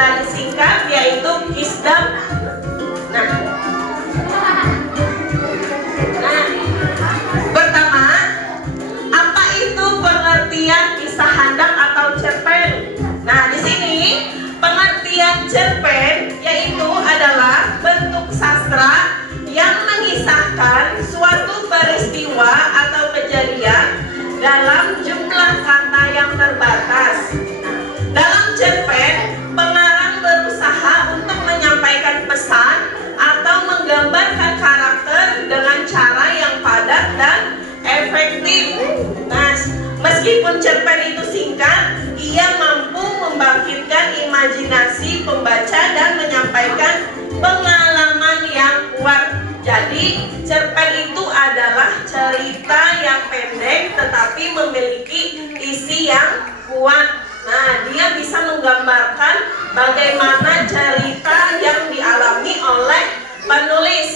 istilah disingkat yaitu kisdam. Nah, pertama, apa itu pengertian kisah handap atau cerpen? Nah, di sini pengertian cerpen yaitu adalah bentuk sastra yang mengisahkan suatu peristiwa atau kejadian dalam jumlah kata yang terbatas. Dalam cerpen, pengarang berusaha untuk menyampaikan pesan atau menggambarkan karakter dengan cara yang padat dan efektif. Nah, meskipun cerpen itu singkat, ia mampu membangkitkan imajinasi pembaca dan menyampaikan pengalaman yang kuat. Jadi, cerpen itu adalah cerita yang pendek tetapi memiliki isi yang kuat. Nah, dia bisa menggambarkan bagaimana cerita yang dialami oleh penulis.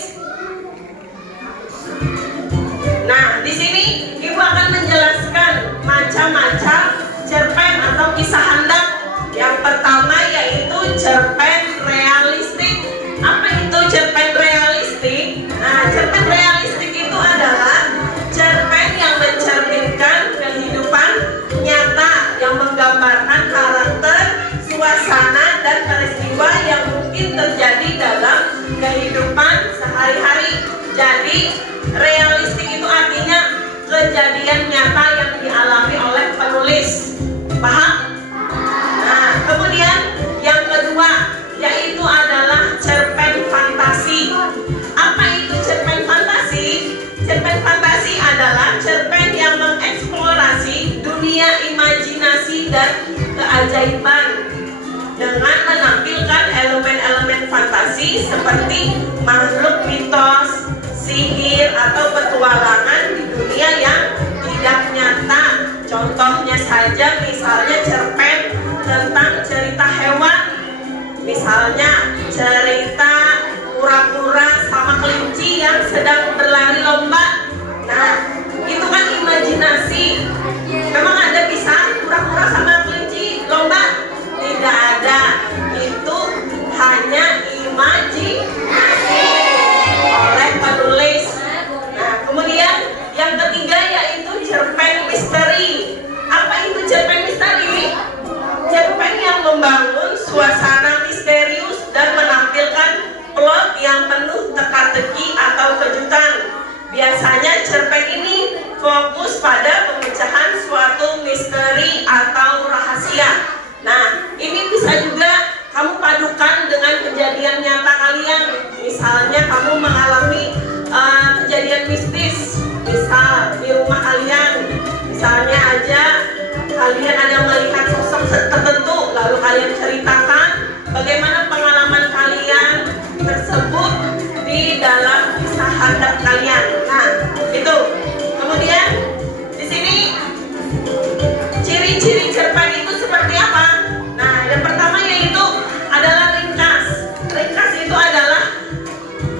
Nah, di sini Ibu akan menjelaskan macam-macam cerpen atau kisah handap. Yang pertama yaitu cerpen realistik. Apa itu cerpen realistik? Nah, cerpen realistik itu adalah cerpen yang mencerminkan kehidupan nyata yang menggambarkan karakter, suasana, dan peristiwa yang mungkin terjadi dalam kehidupan sehari-hari. Jadi, realistik itu artinya kejadian nyata yang dialami oleh penulis. Paham? Nah, kemudian yang kedua yaitu adalah cerpen fantasi. Apa itu cerpen fantasi? Cerpen fantasi adalah cerpen yang mengeksplorasi dunia imajinasi dan keajaiban dengan menampilkan elemen-elemen fantasi seperti makhluk mitos, sihir, atau petualangan di dunia yang tidak nyata. Contohnya saja misalnya cerpen tentang cerita hewan, misalnya cerita kura-kura sama kelinci yang sedang berlari lomba. Nah, itu kan imajinasi. Memang ada bisa kura-kura sama kelinci lomba? Tidak ada. Itu hanya imajinasi oleh penulis. Nah, kemudian yang ketiga yaitu cerpen misteri. Apa itu cerpen misteri? Cerpen yang membangun suasana misterius dan menampilkan plot yang penuh teka-teki atau kejutan. Biasanya cerpen ini fokus pada pemecahan suatu misteri atau rahasia. Nah, ini bisa juga kamu padukan dengan kejadian nyata kalian. Misalnya kamu mengalami kejadian mistis, misal di rumah kalian, misalnya aja kalian ada melihat sosok tertentu, lalu kalian ceritakan bagaimana pengalaman kalian tersebut di dalam kisah handap kalian. Nah, itu. Kemudian di sini ciri-ciri cerpen itu seperti apa? Nah, yang pertama yaitu adalah ringkas. Ringkas itu adalah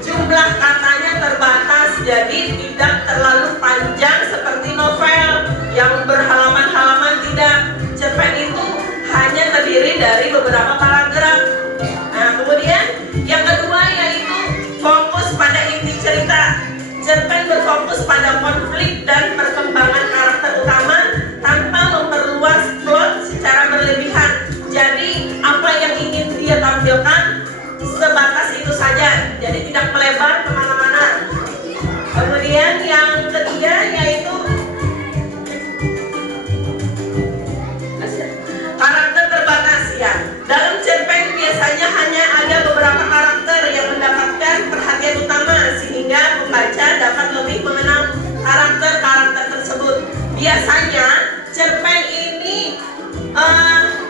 jumlah katanya terbatas, jadi tidak terlalu panjang seperti novel yang berhalaman-halaman. Tidak, cerpen itu hanya terdiri dari beberapa paragraf. Nah, kemudian yang kedua yaitu fokus pada inti cerita. Cerpen berfokus pada konflik dan perkembangan karakter utama tanpa memperluas plot secara berlebihan. Jadi apa yang ingin dia tampilkan sebatas itu saja, jadi tidak melebar kemana-mana. Kemudian yang ketiga yaitu karakter terbatas ya. Dalam cerpen biasanya hanya ada beberapa karakter yang mendapatkan perhatian utama sehingga pembaca dapat lebih mengenal karakter-karakter tersebut. Biasanya cerpen ini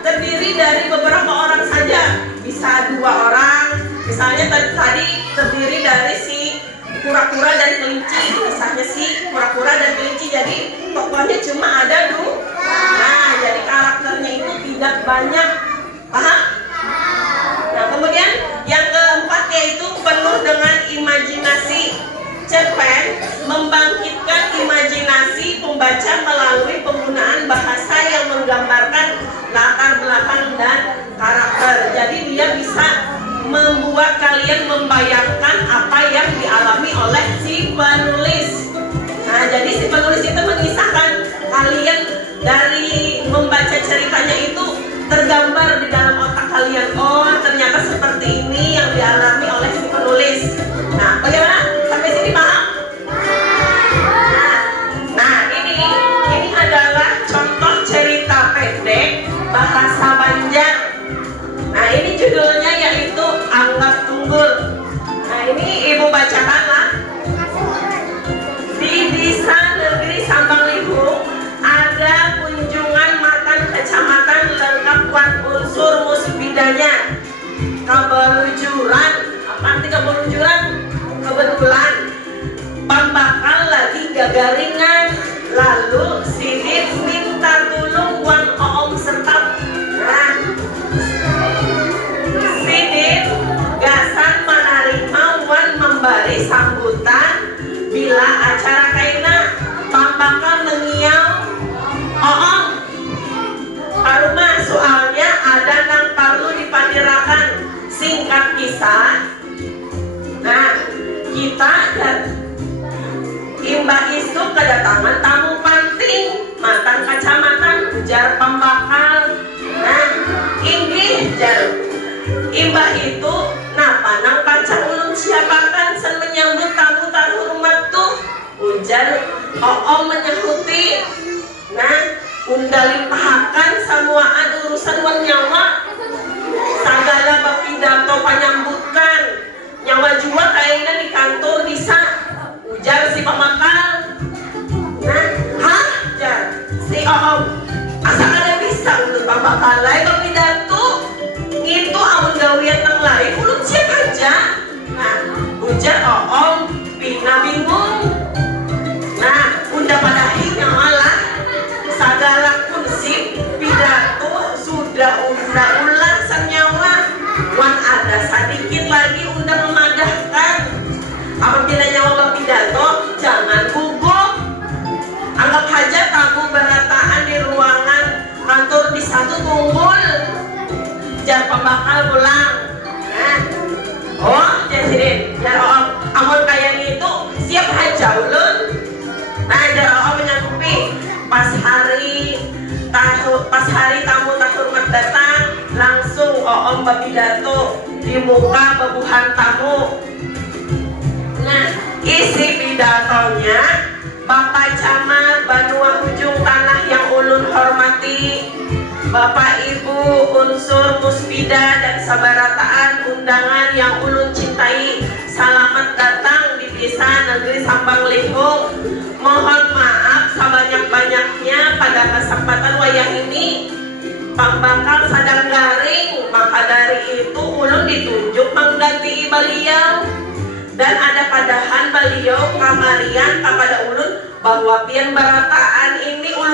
terdiri dari beberapa orang saja, bisa 2 orang. Misalnya tadi terdiri dari si kura-kura dan kelinci, misalnya si kura-kura dan kelinci, jadi tokohnya cuma ada 2. Nah, jadi karakternya itu tidak banyak. Paham? Nah, kemudian yang keempat yaitu penuh dengan imajinasi. Cerpen membangkitkan imajinasi pembaca melalui penggunaan bahasa yang menggambarkan latar belakang dan karakter. Jadi dia bisa membuat kalian membayangkan apa yang dialami oleh si penulis. Nah, jadi si penulis itu mengisahkan, kalian dari membaca ceritanya itu tergambar di dalam otak kalian. Oh, ternyata seperti ini yang dialami oleh si penulis. Nah, bagaimana? Sampai sini paham? Nah, ini adalah contoh cerita pendek bahasa Banjar. Nah, ini judulnya yaitu Anggap Tunggul. Nah, ini ibu bacakanlah. Di Desa Negeri Sambang Limbung ada kunjungan mantan kecamatan lengkap wan unsur musbidanya. Kebelujuran, apa arti kebelujuran? Kebetulan pambakal lagi gagaringan, lalu Sidit minta tulung wan oom sertap. Nah, Sidit gasan menerima wan memberi sambutan bila acara kaina. Pambakal mengiau, oom paruma soalnya ada nang perlu dipandirakan. Singkat kisah, nah kita dan imbah itu kedatangan tamu penting mantan kecamatan, ujar pambakal. Nah, inggih jar imbah itu napa nang pancang ulun siapakan sen menyambut tamu terhormat tuh, ujar oom menyahuti. Nah, undalin pahakan samuaan urusan wan nyawa, sagala bapidato panyambutan nyawa jua kayaknya di kantor bisa, ujar si pembakal. Nah, hah jar si oom asa ada bisa ulun pembakal lain bapidato itu amun gawian nang lain ulun siap aja. Nah, ujar oom pina bingung. Nah, unda padahi nyawalah sagala kunsip pidato sudah unda ulang senyawa, wan ada sedikit lagi unda memadahkan. Apabila nyawa pidato jangan gugup, anggap aja tamu berataan di ruangan kantor di satu tunggul, jar pembakal pulang. Nah, oh jadi jar oom amun kayak gitu siap aja ulun. Nah, jar oom menyangkupi pas hari tamu terhormat datang, langsung oom bapidato di muka bebuhan tamu. Nah, isi pidatonya, Bapak Camat Banua Ujung Tanah yang ulun hormati, Bapak Ibu unsur musbida dan sabarataan undangan yang ulun cintai, selamat datang di Desa Negeri Sambang Limbung. Mohon maaf sebanyak-banyaknya pada kesempatan wayang ini pambakal sadang garing, maka dari itu ulun ditunjuk mengganti beliau. Dan ada padahan beliau kamarian kepada ulun bahwa pian barataan ini ulun